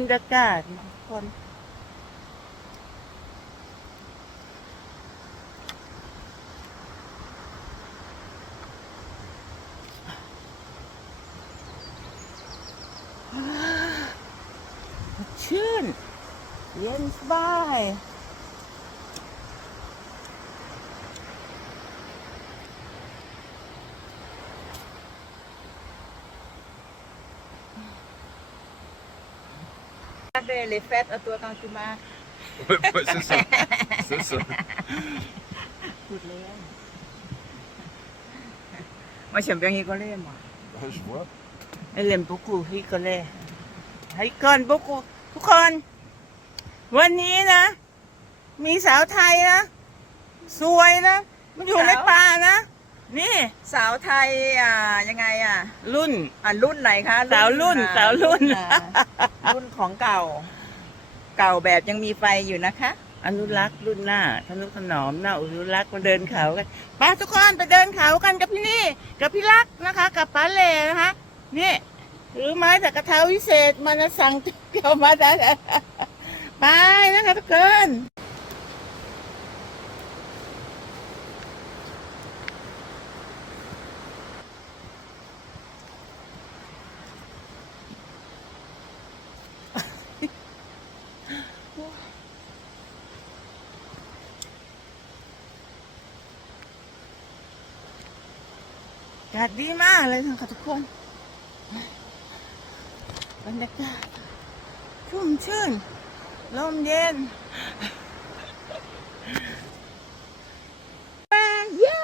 รยากาศคนชื่น เย็นสบาย les fêtes à toi quand tu m'as Ouais, ouais, c'est ça. C'est ça. พูดเล่น moi j'aime bien rigoler moi Ouais, je vois. Elle aime beaucoup rigoler rigole beaucoup ทุกคน วันนี้นะ มีสาวไทยนะ สวยนะ มันอยู่ในป่านะ นี่สาวไทยอ่ายังไงอะรุ่น อะรุ่นไหนคะสาวรุ่นอ่สาวรุ่น อะรุ่นของเก่า เก่าแบบยังมีไฟอยู่นะคะ อนุรักษ์รุ่นหน้าทนุถนอมหน้าอนุรักษ์มาเดินเขากันไปทุกคนไปเดินเขากันกับพี่นี่ กับพี่รักนะคะ กับป้าเลนะคะนี่หรือไม้แต่กระเท้าวิเศษมานะสั่งเกี่ยวมาได้ไปนะคะทุกคนาศดีมากเลยค่ะทุกคน บรรยากาศชุ่มชื่น ลมเย็นเย้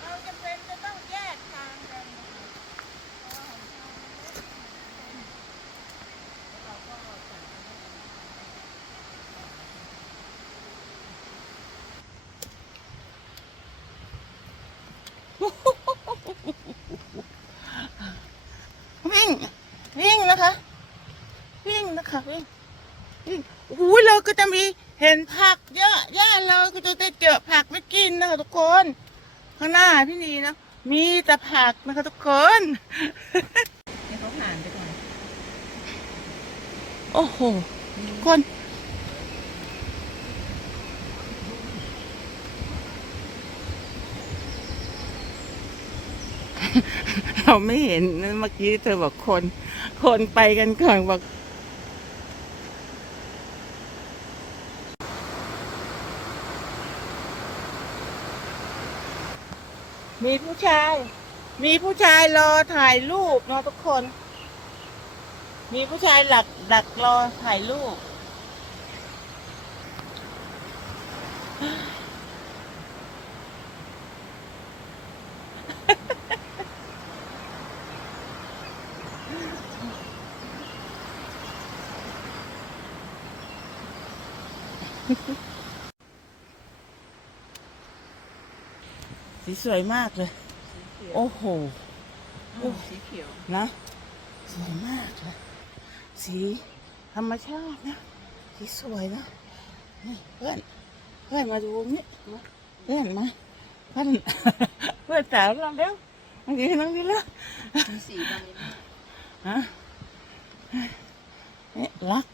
เราจะเป็นจะต้องแยกทางกัน วิ่ง วิ่งนะคะ วิ่งนะคะวิ่งวิ่งโอ้ยเราก็จะมีเห็นผัก เยอะแยะเลยก็จะได้เจอผักไม่กินนะคะทุกคน ข้างหน้าพี่นีนะมีแต่ผักนะคะทุกคนให้เขาผ่านไปก่อนโอ้โหคนเราไม่เห็นนะเมื่อกี้เธอบอกคน คนไปกันก่อนบอก มีผู้ชาย มีผู้ชายรอถ่ายรูปเนาะทุกคน มีผู้ชายหลักดักรอถ่ายรูป สีสวยมากเลย โอ้โหสีเขียวนะสวยมากเลยสีธรรมชาตินะสีสวยนะนี่เพื่อนเพื่อนมาดูนี่มาเพื่อนมาเพื่อนเพื่อนสาวเราเร็วนั่งดีนั่งดีแล้วมีสีบางฮะนี่รัก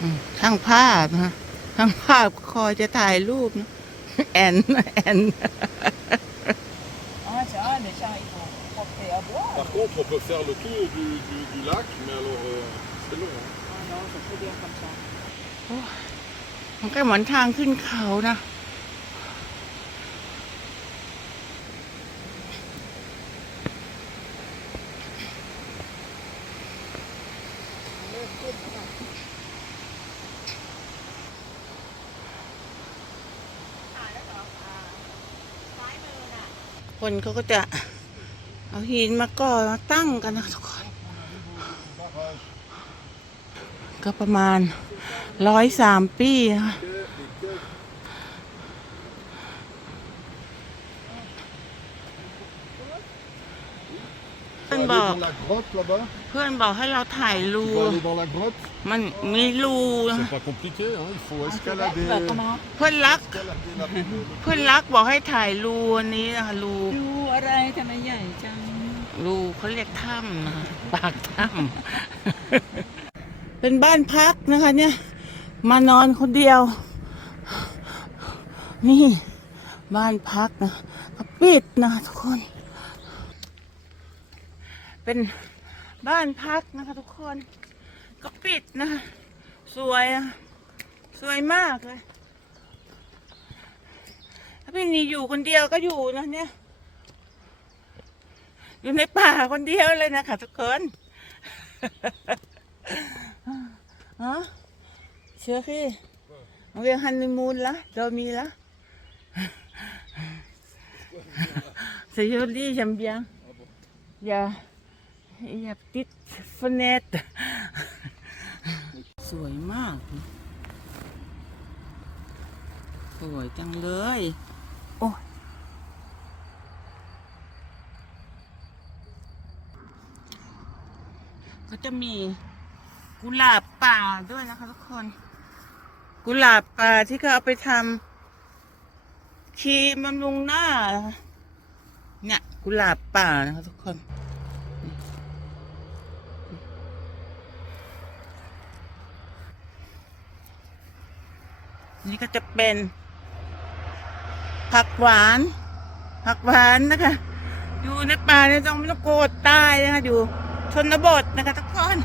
อืมช่างภาพนะ ช่างภาพคอยจะถ่ายรูปนะแอนแอน Ah, tiens, les chiens, ils vont porter à boire. Par contre, on peut faire le tour du, du, du lac, mais alors euh, c'est long. hein. Ah non, c'est très bien comme ça. มันก็เหมือนทางขึ้นเขานะ คนเขาก็จะเอาหินมาก่อมาตั้งกันนะทุกคน ก็ประมาณร้อยสามปีนะคะ aller bord. dans la grotte là-bas. เพื่อนบอกให้เราถ่ายรู Tu vas aller dans la grotte. มันมีรูนะ C'est pas compliqué, hein. il faut escalader. เพื่อนรัก escalader la le- เพื่อนรักบอกให้ถ่ายรูอันนี้นะคะรูดูอะไรทำไมใหญ่จัง รูเขาเรียกถ้ำนะคะปากถ้ำ เป็นบ้านพักนะคะเนี่ย มานอนคนเดียว นี่ บ้านพักนะก็ปิดนะคะทุกคน เป็นบ้านพักนะคะ ทุกคน ก็ปิดนะคะสวยอะสวยมากเลย ถ้าพี่นีอยู่คนเดียวก็อยู่นะเนี่ย อยู่ในป่าคนเดียวเลยนะคะทุกคนฮะเชื่อพี่เวียฮันนีมูนละโดมีละ C'est joli, j'aime bien. Il y a, il y a petite fenêtre. สวยมาก สวยจังเลย โอ้ยก็จะมีกุหลาบป่าด้วยนะคะทุกคน กุหลาบป่าที่เขาเอาไปทำครีมบำรุงหน้านะคะเนี่ย กุหลาบป่านะคะทุกคน นี่ก็จะเป็น ผักหวาน ผักหวานนะคะ อยู่ในป่าเนี่ยต้องไม่ต้องโกรธตายนะคะ อยู่ชนบทนะคะทุกคน